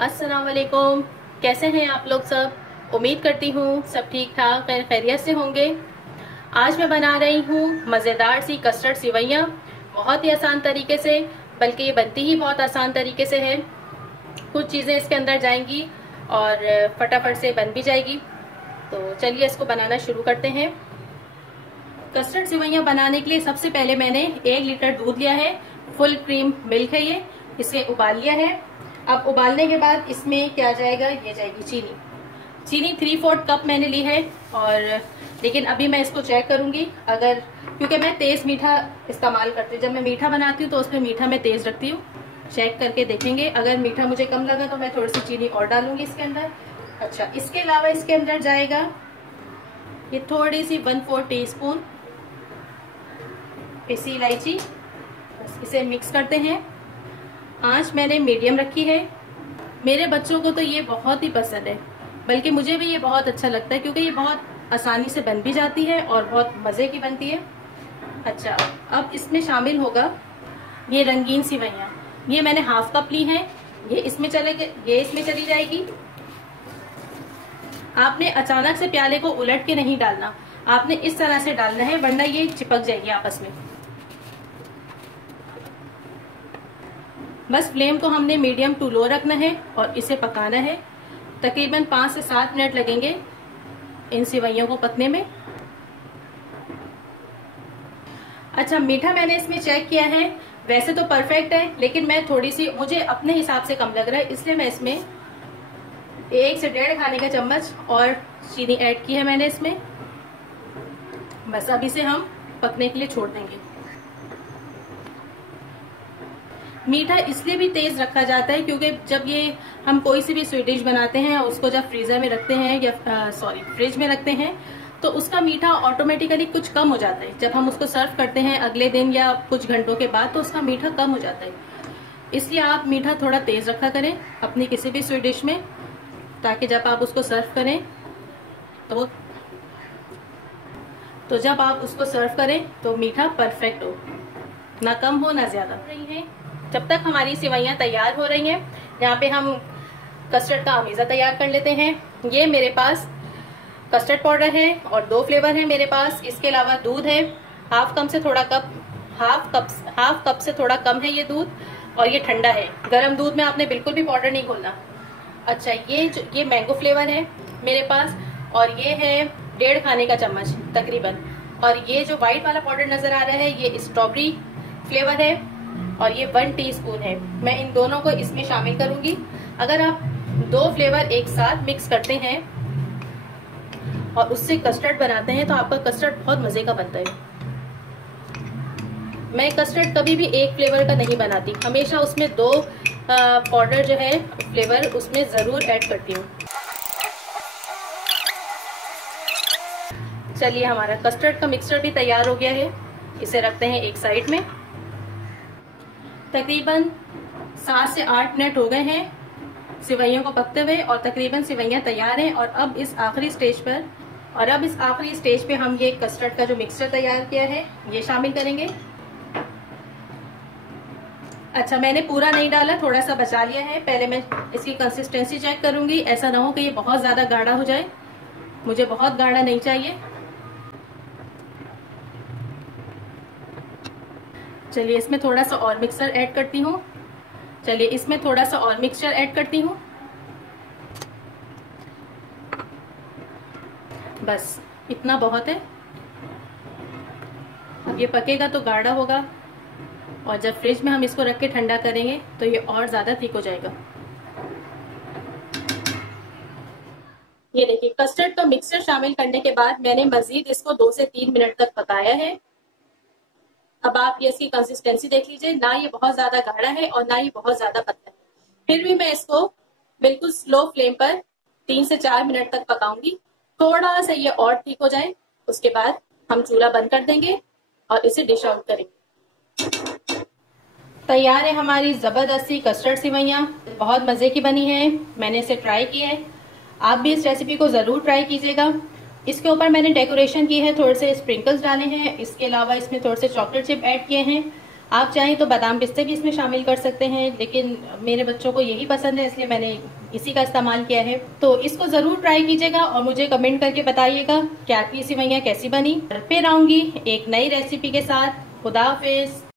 अस्सलाम वालेकुम। कैसे हैं आप लोग सब? उम्मीद करती हूँ सब ठीक ठाक खैर खैरियत से होंगे। आज मैं बना रही हूँ मज़ेदार सी कस्टर्ड सिवैयाँ, बहुत ही आसान तरीके से, बल्कि ये बनती ही बहुत आसान तरीके से है। कुछ चीज़ें इसके अंदर जाएंगी और फटाफट से बन भी जाएगी। तो चलिए इसको बनाना शुरू करते हैं। कस्टर्ड सिवैयाँ बनाने के लिए सबसे पहले मैंने 1 लीटर दूध लिया है, फुल क्रीम मिल्क है ये, इसे उबाल लिया है। अब उबालने के बाद इसमें क्या जाएगा, ये जाएगी चीनी 3/4 कप मैंने ली है। और लेकिन अभी मैं इसको चेक करूंगी, अगर क्योंकि मैं तेज मीठा इस्तेमाल करती हूँ, जब मैं मीठा बनाती हूँ तो उसमें मीठा मैं तेज रखती हूँ। चेक करके देखेंगे, अगर मीठा मुझे कम लगा तो मैं थोड़ी सी चीनी और डालूंगी इसके अंदर। अच्छा, इसके अलावा इसके अंदर जाएगा ये थोड़ी सी 1/4 टीस्पून पिसी इलायची। इसे मिक्स करते हैं। आंच मैंने मीडियम रखी है। मेरे बच्चों को तो ये बहुत ही पसंद है, बल्कि मुझे भी ये बहुत अच्छा लगता है क्योंकि ये बहुत आसानी से बन भी जाती है और बहुत मज़े की बनती है। अच्छा, अब इसमें शामिल होगा ये रंगीन सिवैयाँ। ये मैंने 1/2 कप ली है, ये इसमें चली जाएगी। आपने अचानक से प्याले को उलट के नहीं डालना, आपने इस तरह से डालना है, वरना ये चिपक जाएगी आपस में। बस फ्लेम को हमने मीडियम टू लो रखना है और इसे पकाना है। तकरीबन 5 से 7 मिनट लगेंगे इन सिवैयों को पकने में। अच्छा, मीठा मैंने इसमें चेक किया है, वैसे तो परफेक्ट है, लेकिन मैं थोड़ी सी, मुझे अपने हिसाब से कम लग रहा है, इसलिए मैं इसमें 1 से 1.5 खाने का चम्मच और चीनी ऐड की है मैंने इसमें। बस अब इसे हम पकने के लिए छोड़ देंगे। मीठा इसलिए भी तेज रखा जाता है क्योंकि जब ये हम कोई सी भी स्वीट डिश बनाते हैं, उसको जब फ्रीजर में रखते हैं या फ्रिज में रखते हैं, तो उसका मीठा ऑटोमेटिकली कुछ कम हो जाता है। जब हम उसको सर्व करते हैं अगले दिन या कुछ घंटों के बाद, तो उसका मीठा कम हो जाता है। इसलिए आप मीठा थोड़ा तेज रखा करें अपनी किसी भी स्वीट डिश में, ताकि जब आप उसको सर्व करें तो जब आप उसको सर्व करें तो मीठा परफेक्ट हो, ना कम हो ना ज्यादा। रही है जब तक हमारी सिवैयाँ तैयार हो रही हैं, यहाँ पे हम कस्टर्ड का अमीज़ा तैयार कर लेते हैं। ये मेरे पास कस्टर्ड पाउडर है और 2 फ्लेवर है मेरे पास। इसके अलावा दूध है, हाफ कप से थोड़ा कम है ये दूध, और ये ठंडा है। गर्म दूध में आपने बिल्कुल भी पाउडर नहीं घोलना। अच्छा, ये मैंगो फ्लेवर है मेरे पास, और ये है 1.5 खाने का चम्मच तकरीबन। और ये जो व्हाइट वाला पाउडर नजर आ रहा है, ये स्ट्रॉबेरी फ्लेवर है, और ये 1 टीस्पून है। मैं इन दोनों को इसमें शामिल करूंगी। अगर आप 2 फ्लेवर एक साथ मिक्स करते हैं और उससे कस्टर्ड बनाते हैं तो आपका कस्टर्ड बहुत मजे का बनता है। मैं कस्टर्ड कभी भी एक फ्लेवर का नहीं बनाती, हमेशा उसमें 2 पाउडर जो है फ्लेवर उसमें जरूर ऐड करती हूँ। चलिए, हमारा कस्टर्ड का मिक्सचर भी तैयार हो गया है, इसे रखते हैं एक साइड में। तकरीबन 7 से 8 मिनट हो गए हैं सिवैयों को पकते हुए, और तकरीबन सिवैयाँ तैयार हैं। और अब इस आखिरी स्टेज पे हम ये कस्टर्ड का जो मिक्सचर तैयार किया है ये शामिल करेंगे। अच्छा, मैंने पूरा नहीं डाला, थोड़ा सा बचा लिया है। पहले मैं इसकी कंसिस्टेंसी चेक करूंगी, ऐसा ना हो कि ये बहुत ज्यादा गाढ़ा हो जाए, मुझे बहुत गाढ़ा नहीं चाहिए। चलिए, इसमें थोड़ा सा और मिक्सचर ऐड करती हूँ। बस इतना बहुत है। अब ये पकेगा तो गाढ़ा होगा, और जब फ्रिज में हम इसको रख के ठंडा करेंगे तो ये और ज्यादा थिक हो जाएगा। ये देखिए, कस्टर्ड का मिक्सचर शामिल करने के बाद मैंने मजीद इसको 2 से 3 मिनट तक पकाया है। अब आप ये इसकी कंसिस्टेंसी देख लीजिए, ना ये बहुत ज्यादा गाढ़ा है और ना ये बहुत ज्यादा पतला है। फिर भी मैं इसको बिल्कुल स्लो फ्लेम पर 3 से 4 मिनट तक पकाऊंगी। थोड़ा सा ये और ठीक हो जाए, उसके बाद हम चूल्हा बंद कर देंगे और इसे डिश आउट करेंगे। तैयार है हमारी जबरदस्त सी कस्टर्ड सिवैयाँ, बहुत मजे की बनी है। मैंने इसे ट्राई किया है, आप भी इस रेसिपी को जरूर ट्राई कीजिएगा। इसके ऊपर मैंने डेकोरेशन की है, थोड़े से स्प्रिंकल्स डाले हैं। इसके अलावा इसमें थोड़े से चॉकलेट चिप ऐड किए हैं, आप चाहें तो बादाम पिस्ते भी इसमें शामिल कर सकते हैं, लेकिन मेरे बच्चों को यही पसंद है इसलिए मैंने इसी का इस्तेमाल किया है। तो इसको ज़रूर ट्राई कीजिएगा और मुझे कमेंट करके बताइएगा कि आपकी सेवइयाँ कैसी बनी। फिर आऊँगी एक नई रेसिपी के साथ। खुदा हाफिज़।